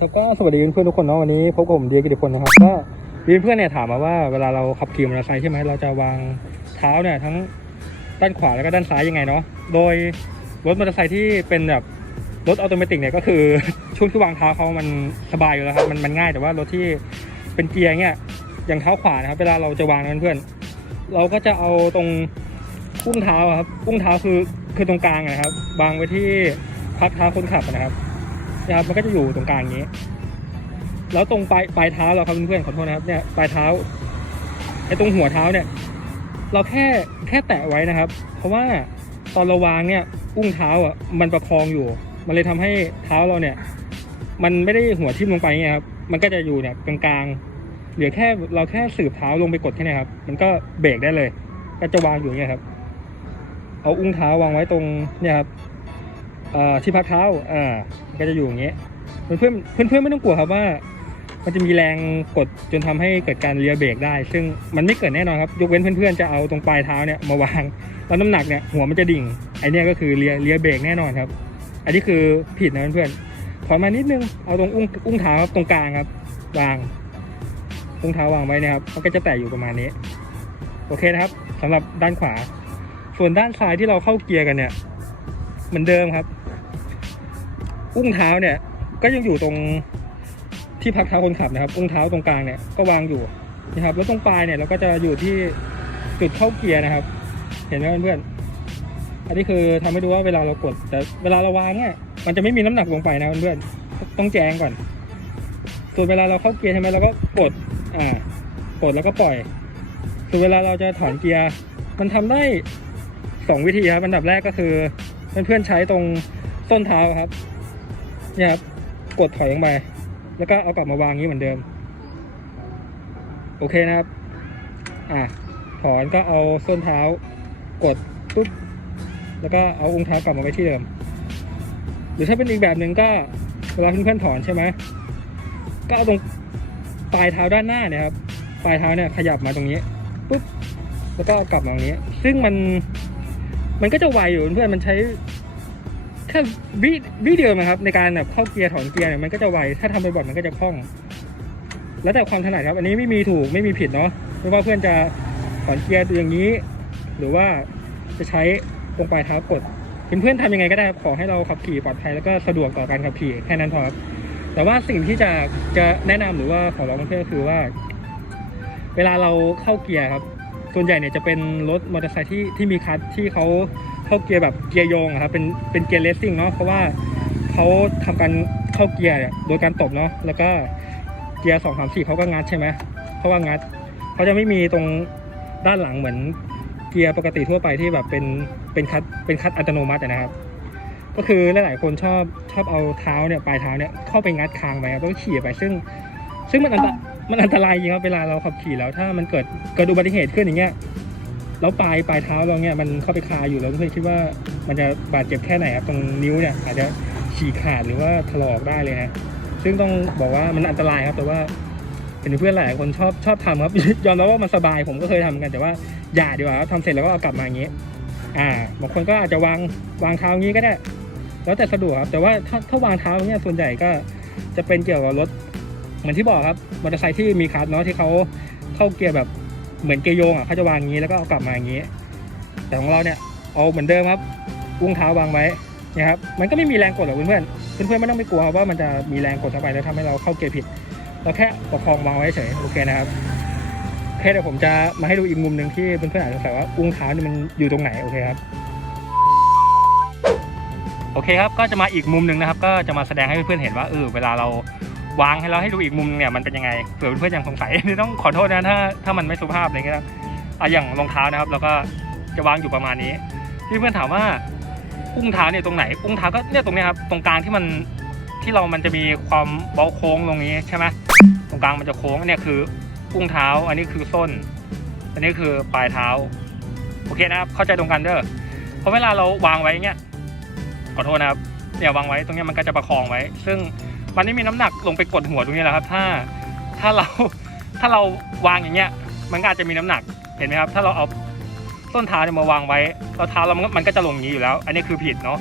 แล้วก็สวัสดีเพื่อนทุกคนเนาะวันนี้พบกับผมเดียกิติพลนะครับก็มีเพื่อนเนี่ยถามมาว่าเวลาเราขับขี่มอเตอร์ไซค์ใช่ไหมเราจะวางเท้าเนี่ยทั้งด้านขวาแล้วก็ด้านซ้ายยังไงเนาะโดยรถมอเตอร์ไซค์ที่เป็นแบบรถออโตเมติเนี่ยก็คือช่วงที่วางเท้าเขามันสบายอยู่แล้วครับมันมันง่ายแต่ว่ารถที่เป็นเกียร์เนี่ยอย่างเท้าขวานะครับเวลาเราจะวางนะเพื่อนเราก็จะเอาตรงอุ้งเท้าครับอุ้งเท้าคือคือตรงกลางนะครับวางไว้ที่พักเท้าคนขับนะครับ นะครับมันก็จะอยู่ตรงกลางอย่างนี้ แล้วตรงปลายปลายเท้าเราครับเพื่อนๆขอโทษนะครับเนี่ยปลายเท้าไอ้ตรงหัวเท้าเนี่ย เราแค่แค่แตะไว้นะครับ เพราะว่าตอนเราวางเนี่ยอุ้งเท้าอะมันประคองอยู่ มันเลยทำให้เท้าเราเนี่ย มันไม่ได้หัวทิ่มลงไปไงครับมันก็จะอยู่เนี่ยกลางๆเหลือแค่เราแค่สืบเท้าลงไปกดแค่นี้ครับ มันก็เบรกได้เลย ก็จะวางอยู่อย่างเงี้ยครับ เอาอุ้งเท้าวางไว้ตรงเนี่ยครับ ที่พักเท้าอ่าก็จะอยู่อย่างเงี้ยเพื่อนเพื่อนเพื่อนเพื่อนๆไม่ต้องกลัวครับว่า มันจะมีแรงกดจนทำให้เกิดการเลียเบรกได้ ซึ่งมันไม่เกิดแน่นอนครับยกเว้นเพื่อนๆจะเอาตรงปลายเท้าเนี่ยมาวางแล้วน้ำหนักเนี่ยหัวมันจะดิ่งไอเนี้ยก็คือเลียเลียเบรกแน่นอนครับ อันนี้คือผิดนะเพื่อนๆถอยมานิดนึงเอาตรงอุ้งอุ้งเท้าครับตรงกลางครับวางอุ้งเท้าวางไว้นะครับมันก็จะแตะอยู่ประมาณนี้ โอเคนะครับสำหรับด้านขวา ส่วนด้านซ้ายที่เราเข้าเกียร์กันเนี่ยเหมือนเดิมครับ อุ้งเท้าเนี่ย ก็ยังอยู่ตรงที่พักเท้าคนขับนะครับ อุ้งเท้าตรงกลางเนี่ยก็วางอยู่นะครับ แล้วตรงปลายเนี่ยเราก็จะอยู่ที่จุดเข้าเกียร์นะครับ เห็นไหมเพื่อนๆอันนี้คือทำให้ดูว่าเวลาเรากด แต่เวลาเราวางเนี่ยมันจะไม่มีน้ำหนักลงไปนะเพื่อนๆต้องแจ้งก่อน ส่วนเวลาเราเข้าเกียร์ใช่ไหมเราก็กดอ่ากดแล้วก็ปล่อย ส่วนเวลาเราจะถอนเกียร์มันทำได้สองวิธีครับอันดับแรกก็คือเพื่อนๆใช้ตรงต้นเท้าครับ เนี่ยครับกดถอยลงไปแล้วก็เอากลับมาวางอย่างนี้เหมือนเดิม โอเคนะครับ อะถอนก็เอาส้นเท้ากดปุ๊บแล้วก็เอาองค์เท้ากลับมาไว้ที่เดิม หรือถ้าเป็นอีกแบบหนึ่งก็เวลาเพื่อนๆถอนใช่ไหมก็เอาตรงปลายเท้าด้านหน้าเนี่ยครับปลายเท้าเนี่ยขยับมาตรงนี้ปุ๊บแล้วก็กลับมาตรงนี้ ซึ่งมันมันก็จะไวอยู่เพื่อนๆมันใช้ แค่วิวิเดียวนะครับ ในการแบบเข้าเกียร์ถอนเกียร์เนี่ยมันก็จะไวถ้าทำบ่อยๆมันก็จะคล่อง แล้วแต่ความถนัดครับ อันนี้ไม่มีถูกไม่มีผิดเนาะไม่ว่าเพื่อนจะถอนเกียร์อย่างนี้ หรือว่าจะใช้ตรงปลายเท้ากดเพื่อนๆทำยังไงก็ได้ครับขอให้เราขับขี่ปลอดภัยแล้วก็สะดวกต่อการขับขี่แค่นั้นพอครับแต่ว่าสิ่งที่จะจะแนะนำหรือว่าขอร้องเพื่อนก็คือว่า เวลาเราเข้าเกียร์ครับ ส่วนใหญ่เนี่ยจะเป็นรถมอเตอร์ไซค์ที่ที่มีคัทที่เขา เข้าเกียร์แบบเกียร์โยงครับเป็นเป็นเกียร์เลสซิ่งเนาะเพราะว่าเขาทำการเข้าเกียร์โดยการตบเนาะแล้วก็เกียร์สองสามสี่เขาก็งัดใช่ไหมเพราะว่างัดเขาจะไม่มีตรงด้านหลังเหมือนเกียร์ปกติทั่วไปที่แบบเป็นเป็นคัดเป็นคัดอัตโนมัตินะครับ ก็คือหลายๆคนชอบชอบเอาเท้าเนี่ยปลายเท้าเนี่ยเข้าไปงัดคางไปครับแล้วก็ขี่ไปซึ่ง ซึ่งมันอันตมันอันตรายจริงครับเวลาเราขับขี่แล้วถ้ามันเกิดเกิดอุบัติเหตุขึ้นอย่างเงี้ย แล้วปลายปลายเท้าเราเนี่ยมันเข้าไปคาอยู่แล้วเพื่อนคิดว่ามันจะบาดเจ็บแค่ไหนครับตรงนิ้วเนี่ยอาจจะฉีกขาดหรือว่าถลอกได้เลยนะซึ่งต้องบอกว่ามันอันตรายครับ แต่ว่าเห็นเพื่อนหลายคนชอบชอบทำครับ ยอมรับว่ามันสบายผมก็เคยทำกันแต่ว่าอย่าดีกว่าทำเสร็จแล้วก็เอากลับมาอย่างงี้ อ่าบางคนก็อาจจะวางวางเท้างี้ก็ได้ แล้วแต่สะดวกครับ แต่ว่าถ้าถ้าวางเท้าเนี่ยส่วนใหญ่ก็จะเป็นเกี่ยวกับรถเหมือนที่บอกครับมอเตอร์ไซค์ที่มีคัสเนาะที่เขาเข้าเกียร์แบบ เหมือนเกยโยงอะเขาจะวางอย่างนี้แล้วก็เอากลับมาอย่างนี้ แต่ของเราเนี่ยเอาเหมือนเดิมครับอุ้งเท้าวางไว้นะครับมันก็ไม่มีแรงกดหรอกเพื่อนๆเพื่อนไม่ต้องไปกลัวว่ามันจะมีแรงกดเข้าไปแล้วทำให้เราเข้าเกียร์ผิด เราแค่ประคองวางไว้เฉยโอเคนะครับโอเคเดี๋ยวผมจะมาให้ดูอีกมุมหนึ่งที่เพื่อนๆอาจจะสงสัยว่าอุ้งเท้านี่มันอยู่ตรงไหนโอเคครับโอเคครับก็จะมาอีกมุมหนึ่งนะครับ ก็จะมาแสดงให้เพื่อนๆเห็นว่าเออเวลาเรา วางให้เราให้ดูอีกมุมนึงเนี่ยมันเป็นยังไงเผื่อเพื่อนยังสงสัย ต้องขอโทษนะถ้าถ้ามันไม่สุภาพอะไรเงี้ยนะอะอย่างรองเท้านะครับเราก็จะวางอยู่ประมาณนี้ ที่เพื่อนถามว่าอุ้งเท้าเนี่ยตรงไหนอุ้งเท้าก็เนี่ยตรงนี้ครับตรงกลางที่มันที่เรามันจะมีความเบาโค้งตรงนี้ใช่ไหมตรงกลางมันจะโค้งเนี่ยคืออุ้งเท้า อันนี้คือส้น อันนี้คือปลายเท้าโอเคนะครับเข้าใจตรงกันเด้อเพราะเวลาเราวางไว้เงี้ยขอโทษนะครับเนี่ยวางไว้ตรงเนี้ยมันก็จะประคองไว้ ซึ่ง มันไม่มีน้ำหนักลงไปกดหัวตรงนี้แหละครับ ถ้าถ้าเราถ้าเราวางอย่างเงี้ย มันก็อาจจะมีน้ำหนักเห็นไหมครับ ถ้าเราเอาส้นเท้าเนี่ยมาวางไว้แล้วเท้าเรามันก็มันก็จะลงงนี้อยู่แล้ว อันนี้คือผิดเนาะ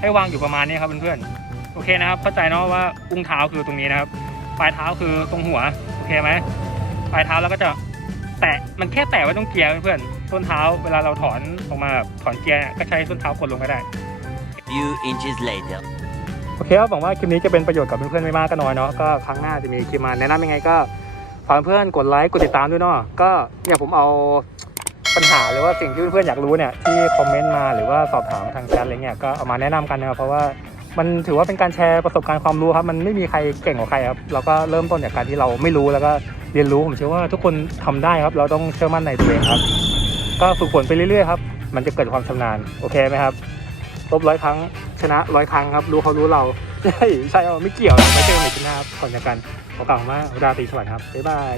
ให้วางอยู่ประมาณนี้ครับเพื่อนๆโอเคนะครับ เข้าใจเนาะว่าอุ้งเท้าคือตรงนี้นะครับ ปลายเท้าคือตรงหัวโอเคไหมปลายเท้าเราก็จะแตะมันแค่แตะไว้ตรงเกียร์เพื่อนๆส้นเท้าเวลาเราถอนออกมาถอนเกียร์เนี่ยก็ใช้ส้นเท้ากดลงก็ได้ few inches later. โอเคครับหวังว่าคลิปนี้จะเป็นประโยชน์กับเพื่อนๆไม่มากก็น้อยเนาะก็ครั้งหน้าจะมีคลิปมาแนะนำยังไงก็ฝากเพื่อนๆกดไลค์กดติดตามด้วยเนาะก็เนี่ยผมเอาปัญหาหรือว่าสิ่งที่เพื่อนๆอยากรู้เนี่ยที่คอมเมนต์มาหรือว่าสอบถามทางแชทอะไรเงี้ยก็เอามาแนะนำกันนะครับเพราะว่ามันถือว่าเป็นการแชร์ประสบการณ์ความรู้ครับ มันไม่มีใครเก่งกว่าใครครับ เราก็เริ่มต้นจากการที่เราไม่รู้แล้วก็เรียนรู้ผมเชื่อว่าทุกคนทำได้ครับ เราต้องเชื่อมั่นในตัวเองครับ ก็ฝึกฝนไปเรื่อยๆครับ มันจะเกิดความชำนาญโอเคไหมครับ ลบร้อยครั้งชนะร้อยครั้งครับ รู้เขารู้เรา ใช่ ใช่เอาไม่เกี่ยวนะไม่เกันในคลิปหน้าครับก่อนจากกันขอกล่าวว่าราตรีสวัสดิ์ครับ บ๊ายบาย